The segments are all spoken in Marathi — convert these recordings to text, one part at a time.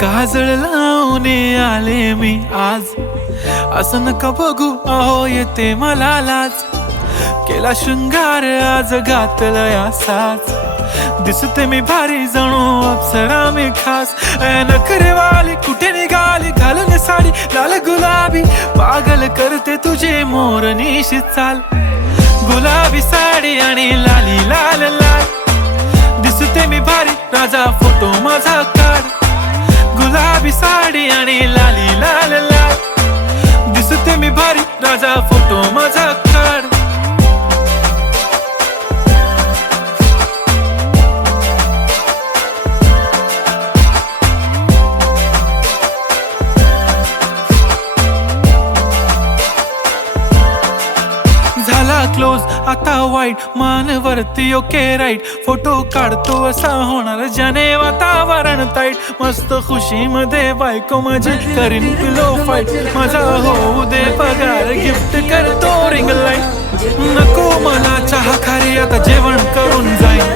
काजळ लावून आले मी आज, असं नका बघू अहो येते मला लाज. केला शृंगार आज घातला साज, दिसते मी भारी जणू अप्सरा मी खास. नखरेवाली कुठे निघाली घालून साडी लाल गुलाबी, पागल करते तुझे मोरनीशी चाल. गुलाबी साडी आणि लाली लाल लाल, दिसते मी भारी राजा फोटो माझा काढ. गुलाबी साडी आणि लाली लाल लाल, दिसते मी भारी राजा फोटो माझा काढ. झाला क्लोज आता वाईट, मान वरती ओके राईट. फोटो काढतो असा होणार ज्याने वातावरण ताईट. मस्त खुशी मध्ये बायको माझी करीन पिलो फाईट. माझा होऊ दे पगार गिफ्ट करतो रिंग लाईट. नको मला चहा खारी आता जेवण करून जाईन.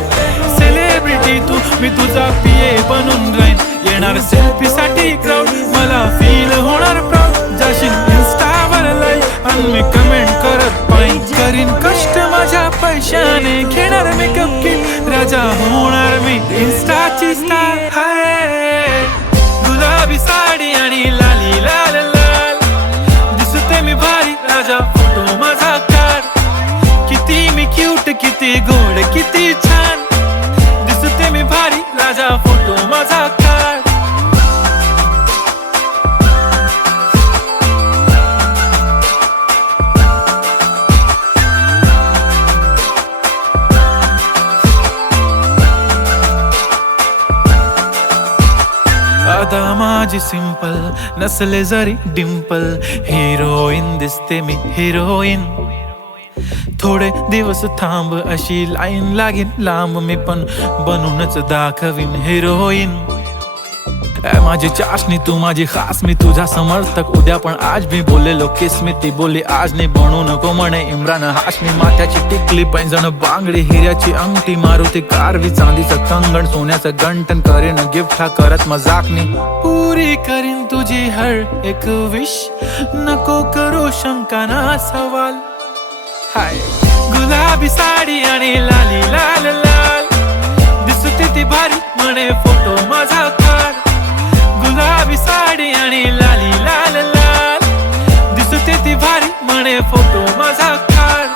सेलिब्रिटी तू मी तुझा पिये बनून राहीन. येणार सेल्फी साठी क्राऊड मला फील होणार प्राऊड. जाशील इन्स्टावर लाईव्ह आणि मी कमेंट करत पाहिन. करीन कष्ट माझ्या पैशाने घेणार मेकअप किट. राजा होणार मी इन्स्टाची स्टार. हाय गुलाबी साडी आणि लाली लाल लाल, दिसते मी भारी राजा फोटो माझा काढ. किती मी क्यूट किती गोड किती छान, दिसते मी भारी राजा फोटो माझा काढ. अदा माझी सिंपल नसले जरी डिंपल, हिरोईन दिसते मी हिरोईन. थोडे दिवस थांब अशी लाईन लागेल लांब, मी पण बनूनच दाखवीन हिरोईन. माझी चाशनी तू माझी खास, मी तुझा समर्थक उद्या पण आज. मी बोललेलो किस मी ती बोलली आज नाही. बनू नको म्हणे इम्रान हाशमी. माथ्याची टिकली पैंजण बांगडी हिऱ्याची अंगठी, मारुती कारवी चांदीचं कंगण सोन्याचं गंटन. करीन गिफ्ट हा करत मजाकनी, पुरी करीन तुझी हर एक विश. नको करू शंका ना सवाल. हाय गुलाबी साडी आणि लाली लाल लाल, दिसते ती भारी म्हणे फोटो माझा काढ. गुलाबी साडी आणि लाली लाल लाल, दिसते ती भारी म्हणे फोटो माझा काढ.